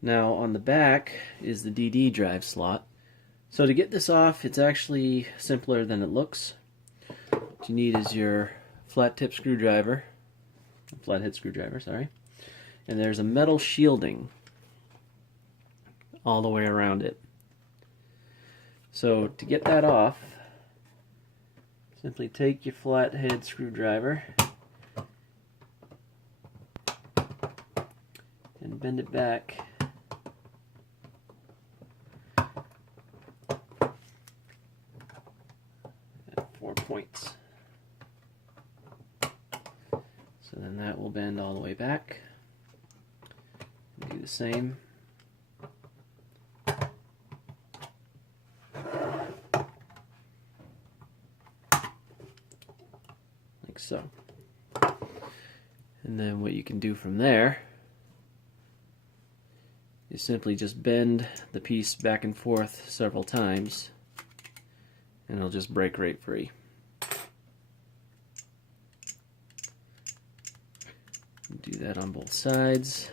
Now on the back is the DD drive slot. So to get this off, it's actually simpler than it looks. What you need is your flathead screwdriver, sorry. And there's a metal shielding all the way around it. So to get that off, simply take your flathead screwdriver and bend it back at 4 points. So then that will bend all the way back. Do the same. Like so. And then what you can do from there is simply just bend the piece back and forth several times and it'll just break right free. Do that on both sides.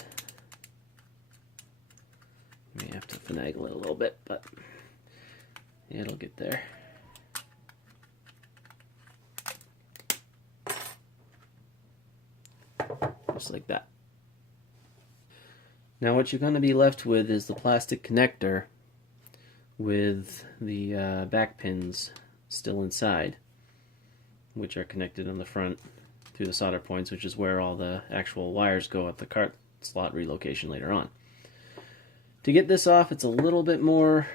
You may have to finagle it a little bit, but it'll get there. Just like that. Now what you're going to be left with is the plastic connector with the back pins still inside, which are connected on the front through the solder points, which is where all the actual wires go at the cart slot relocation later on. To get this off, it's a little bit more,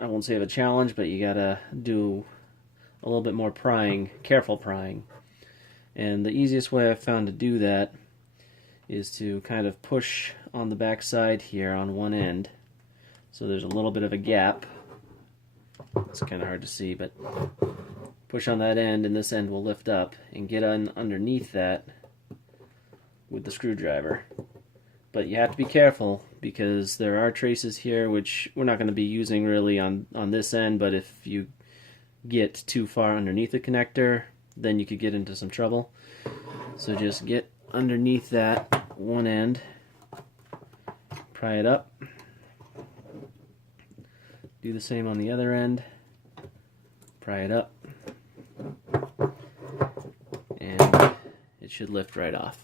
I won't say of a challenge, but you gotta do a little bit more prying, careful prying. And the easiest way I've found to do that is to kind of push on the back side here on one end. So there's a little bit of a gap. It's kind of hard to see, but push on that end and this end will lift up and get underneath that with the screwdriver. But you have to be careful because there are traces here which we're not going to be using really on this end, but if you get too far underneath the connector, then you could get into some trouble. So just get underneath that one end, pry it up, do the same on the other end, pry it up, and it should lift right off.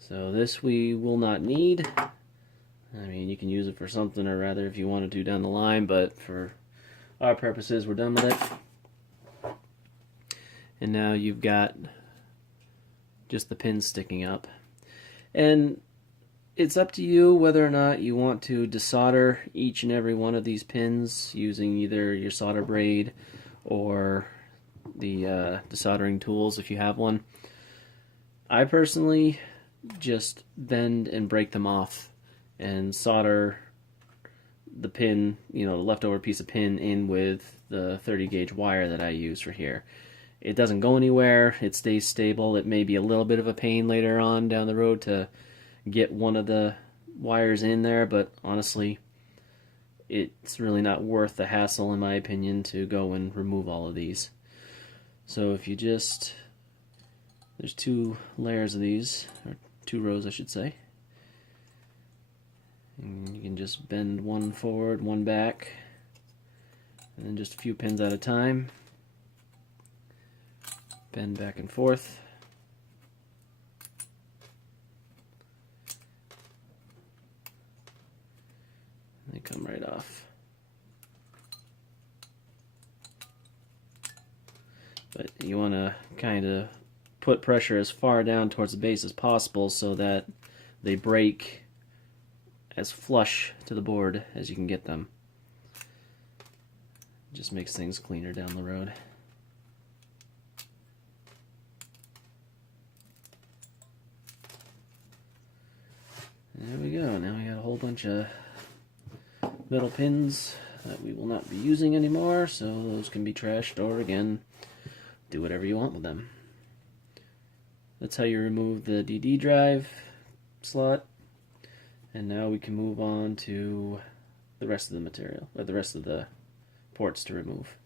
So this we will not need. I mean, you can use it for something or rather if you wanted to down the line, but for our purposes we're done with it. And now you've got just the pins sticking up. And it's up to you whether or not you want to desolder each and every one of these pins using either your solder braid or the desoldering tools if you have one. I personally just bend and break them off and solder the pin, the leftover piece of pin in with the 30 gauge wire that I use for here. It doesn't go anywhere, it stays stable. It may be a little bit of a pain later on down the road to get one of the wires in there, but honestly, it's really not worth the hassle in my opinion to go and remove all of these. So if you just, there's 2 layers of these, or 2 rows I should say, and you can just bend one forward, one back, and then just a few pins at a time. Bend back and forth. They come right off. But you want to kind of put pressure as far down towards the base as possible so that they break as flush to the board as you can get them. Just makes things cleaner down the road. There we go. Now we got a whole bunch of metal pins that we will not be using anymore, so those can be trashed or again, do whatever you want with them. That's how you remove the DD drive slot. And now we can move on to the rest of the material, or the rest of the ports to remove.